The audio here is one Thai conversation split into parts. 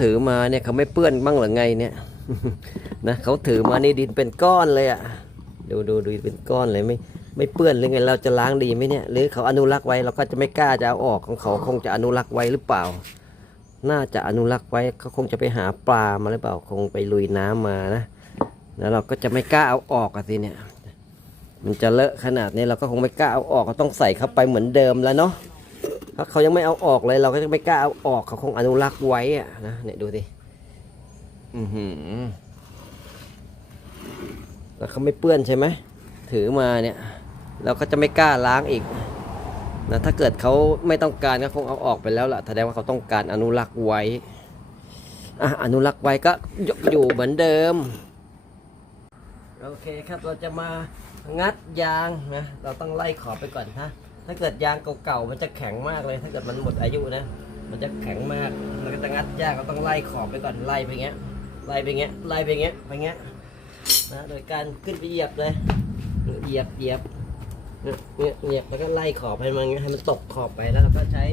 ถือมาเนี่ยเขาไม่เปื้อนบ้างหรือไงเนี่ยนะเขาถือมานี่ดินเป็นก้อนเลยอะ่ะดูดูดูเป็นก้อนเลยไม่ไม่เปื้อนหรือไงเราจะล้างดีไหมเนี่ยหรือเขาอนุรักษ์ไว้เราก็จะไม่กล้าจะเอาออกของเขาคงจะอนุรักษ์ไว้หรือเปล่า น่าจะอนุรักษ์ไว้เขาคงจะไปหาปลามาหรือเปล่าคงไปลุยน้ำมานะแล้วเราก็จะไม่กล้าเอาออกอะสิเนี่ย มันจะเลอะขนาดนี้เราก็คงไม่กล้าเอาออกก็ต้องใส่เข้าไปเหมือนเดิมแล้วเนาะ ถ้าเขายังไม่เอาออกเลย เราก็จะไม่กล้าเอาออกเขาคงอนุรักษ์ไว้อะนะเนี่ยดูสิอือหือแล้วเขาไม่เปื้อนใช่ไหมถือมาเนี่ย เราก็จะไม่กล้าล้างอีกนะถ้าเกิดเขาไม่ต้องการก็คงเอาออกไปแล้วล่ะแสดงว่าเขาต้องการอนุรักษ์ไว้อะอนุรักษ์ไว้ก็อยู่เหมือนเดิมโอเคครับเราจะมางัดยางนะเราต้องไล่ขอบไปก่อนฮะ ถ้าเกิดยางเก่าๆมันจะแข็งมากเลย ถ้าเกิดมันหมดอายุนะ มันจะแข็งมากเราก็จะงัดยากเราต้องไล่ขอบไปก่อนไล่ไปเงี้ย ไล่ไปเงี้ย ไล่ไปเงี้ย ไปเงี้ยนะ โดยการขึ้นไปเหยียบเลย เหยียบเหยียบเนี่ยเนี่ยเหยียบแล้วก็ไล่ขอบให้มันให้มันตกขอบไปแล้วเราก็ใช้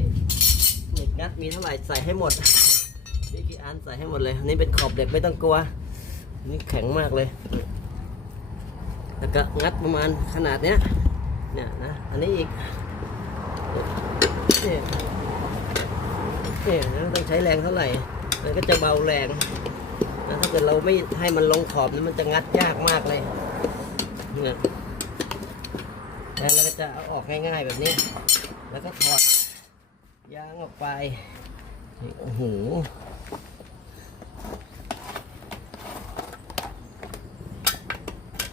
เหล็กงัดมีเท่าไหร่ใส่ให้หมดนี่กี่อันใส่ให้หมดเลย อันนี่เป็นขอบเหล็กไม่ต้องกลัวอันนี่แข็งมากเลย แล้วก็งัดประมาณขนาดเนี้ยเนี่ยนะ อันนี้อีก เนี่ยเนี่ยนต้องใช้แรงเท่าไหร่ มันก็จะเบาแรงนะถ้าเกิดเราไม่ให้มันลงขอบนี่มันจะงัดยากมากเลยเนี่ยแล้วเราก็จะเอาออกง่ายๆแบบนี้ แล้วก็ถอดยางออกไปโอ้โห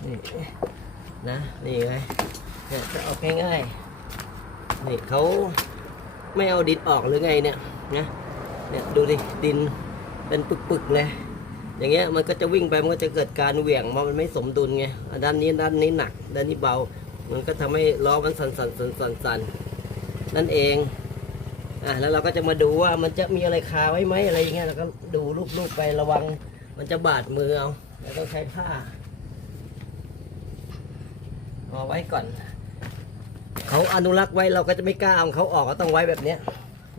นี่นะ นี่ไงเนี่ยจะออกง่ายๆนี่เขา ไม่เอาดินออกหรือไงเนี่ยนะเนี่ยดูดิดินเป็นปึกๆเลยอย่างเงี้ยมันก็จะวิ่งไปมันก็จะเกิดการเหวี่ยงมันไม่สมดุลไงด้านนี้ด้านนี้หนัก ด้านนี้เบา มันก็ทำให้ล้อมันสั่นๆสั่นสั่นสันนั่นเองอะแล้วเราก็จะมาดูว่ามันจะมีอะไรคาไว้ไหมอะไรอย่างเงี้ยเราก็ดูรูปๆไประวัง มันจะบาดมือเอาแล้วต้องใช้ผ้าเอาไว้ก่อน เขาอนุรักษ์ไว้เราก็จะไม่กล้าเอาเขาออกก็ต้องไว้แบบเนี้ย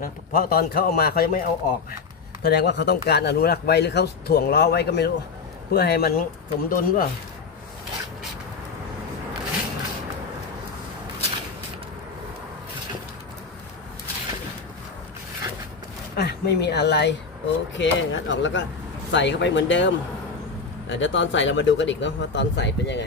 นะเพราะตอนเขาเอามาเขายังไม่เอาออก แสดงว่าเขาต้องการอนุรักษ์ไว้หรือเขาถ่วงล้อไว้ก็ไม่รู้ เพื่อให้มันสมดุลว่าอะไม่มีอะไร โอเคงั้นออกแล้วก็ใส่เข้าไปเหมือนเดิมเดี๋ยวตอนใส่เรามาดูกันอีกเนาะว่าตอนใส่เป็นยังไง